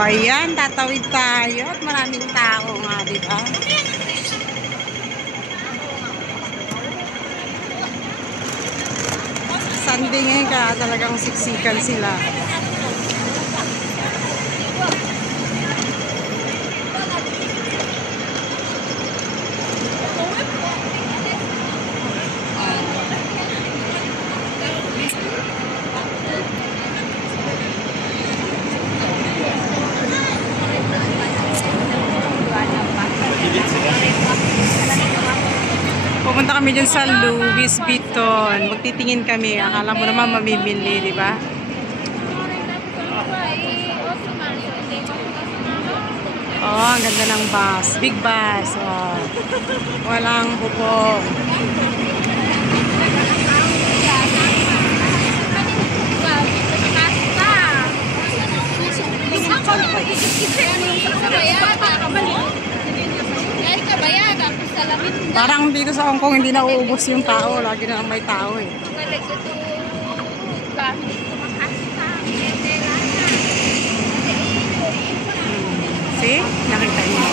ayan, tatawid tayo at maraming tao nga, di ba? Sunday ngayon kaya talagang siksikan sila. Pupunta kami dyan sa Louis Vuitton. Magtitingin kami. Akala mo naman mamimili, di ba? Oh, ang ganda ng bus. Big bus. Oh. Walang bubong. Parang dito sa Hong Kong hindi na uubos yung tao. Lagi na may tao eh. See? Nakita niyo.